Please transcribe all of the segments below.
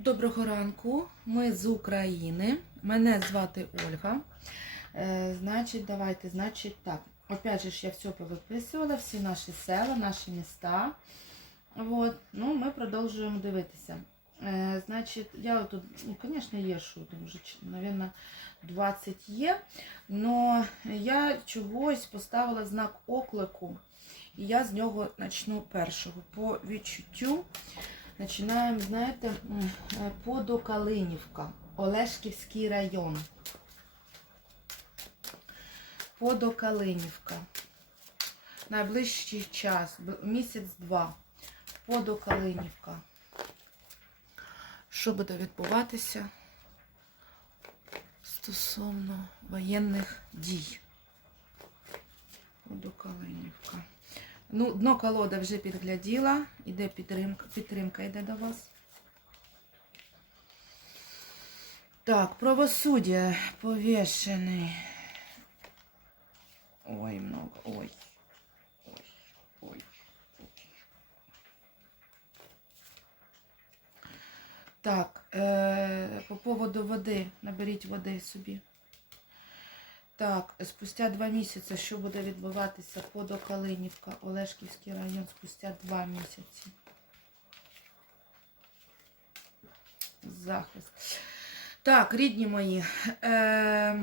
Доброго ранку, ми з України. Мене звати Ольга. Е, значить, давайте, значить, так. Опять же ж я все повиписувала, всі наші села, наші міста. От. Ну, ми продовжуємо дивитися. Е, значить, я тут, ну, звісно, є шутинг, вже, мабуть, 20 є. Но я чогось поставила знак оклику. І я з нього почну першого. По відчуттю починаємо, знаєте, е, Подокалинівка, Олешківський район. Подокалинівка. Найближчий час, місяць-два. Подокалинівка. Що буде відбуватися стосовно воєнних дій? Подокалинівка. Ну, дно колода вже підгляділа, іде підтримка, підтримка йде до вас. Так, правосуддя повішений. Ой, много, ой. Ой, ой. Так, е, по поводу води, наберіть води собі. Так, спустя два місяці, що буде відбуватися Подокалинівка, Олешківський район, спустя два місяці. Захист. Так, рідні мої, е,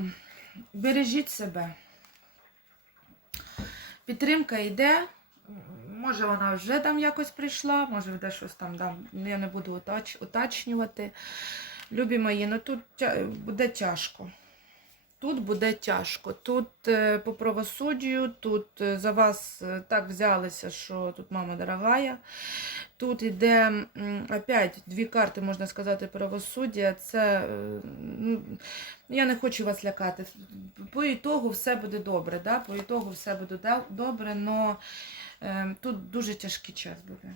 бережіть себе. Підтримка йде. Може, вона вже там якось прийшла, може, де щось там, там я не буду уточ- уточнювати. Любі мої, ну тут буде тяжко. Тут буде тяжко. Тут е, по правосуддю, тут е, за вас е, так взялися, що тут мама дорогая. Тут іде м, опять дві карти, можна сказати, правосуддя. Це ну, я не хочу вас лякати. По ітогу все буде добре. Да? По ітогу все буде добре, але е, тут дуже тяжкий час буде.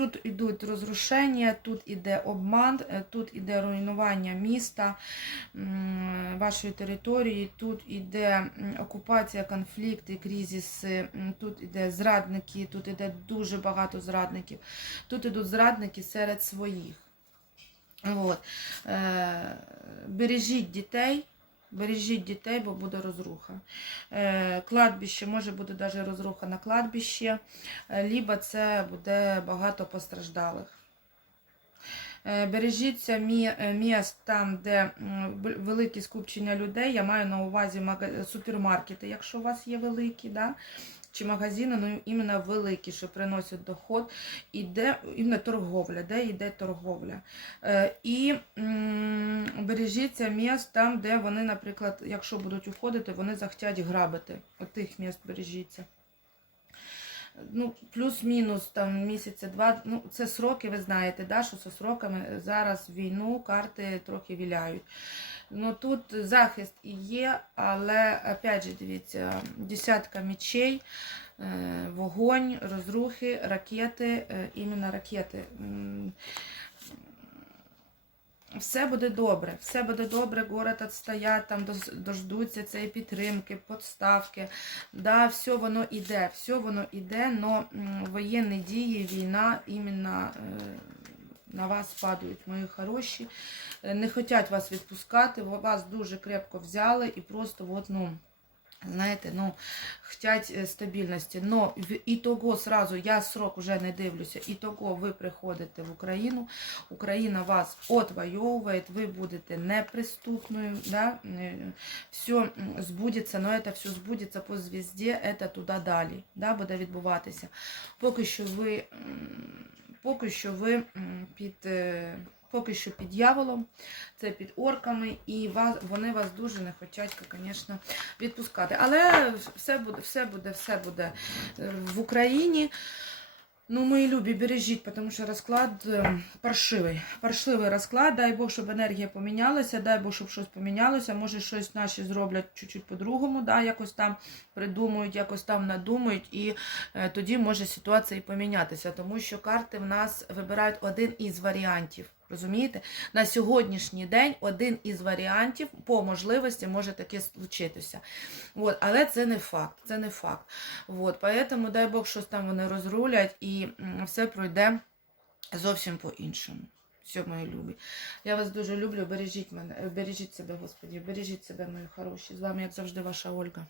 Тут йдуть розрушення, тут іде обман, е, тут іде руйнування міста, вашої території, тут іде окупація, конфлікти, кризиси, тут іде зрадники, тут іде дуже багато зрадників. Тут ідуть зрадники серед своїх. От. Е, бережіть дітей. Бережіть дітей, бо буде розруха. Е, кладбище, може буде навіть розруха на кладбище, либо це буде багато постраждалих. Е, Бережіться е, міст там, де великі скупчення людей. Я маю на увазі супермаркети, якщо у вас є великі, да? Чи магазини, ну іменно великі, що приносять доход, і де іменно торговля, де йде торговля. Е, І бережіться міст там, де вони, наприклад, якщо будуть уходити, вони захотять грабити. От тих міст бережіться. Ну, плюс-мінус там місяця два. Ну, це сроки, ви знаєте, да, що зі сроками зараз війну карти трохи віляють. Ну тут захист і є, але опять же, дивіться, десятка мечей, е, вогонь, розрухи, ракети, е, іменно ракети. Все буде добре, все буде добре, город відстоять, там дождуться цієї підтримки, подставки. Да, все воно йде, все воно йде, але воєнні дії, війна іменно е, на вас падають, мої хороші. Е, Не хочуть вас відпускати, вас дуже крепко взяли і просто от, ну, знаєте, ну, хотять е, стабільності. Но в ітого сразу, я срок уже не дивлюся, ітого ви приходите в Україну, Україна вас отвоевывает, ви будете неприступною, да? все збудеться, но это все збудеться по звізді, это туди далі, да? буде відбуватися. Поки що ви, м, поки що ви м, під... Поки що під дьяволом, це під орками, і вас, вони вас дуже не хочуть, звісно, відпускати. Але все буде, все буде, все буде е, в Україні. Ну, мої любі, бережіть, тому що розклад е, паршивий. Паршивий розклад. Дай Бог, щоб енергія помінялася, дай Бог, щоб щось помінялося. Може, щось наші зроблять чуть-чуть по-другому, да, якось там придумають, якось там надумають, і е, тоді може ситуація і помінятися, тому що карти в нас вибирають один із варіантів. Розумієте? На сьогоднішній день один із варіантів по можливості може таке случитися. От, але це не факт. Це не факт. От, поэтому дай Бог, щось там вони розрулять і все пройде зовсім по-іншому. Все, мої любі. Я вас дуже люблю. Бережіть мене, бережіть себе, Господі, бережіть себе, мої хороші. З вами, як завжди, ваша Ольга.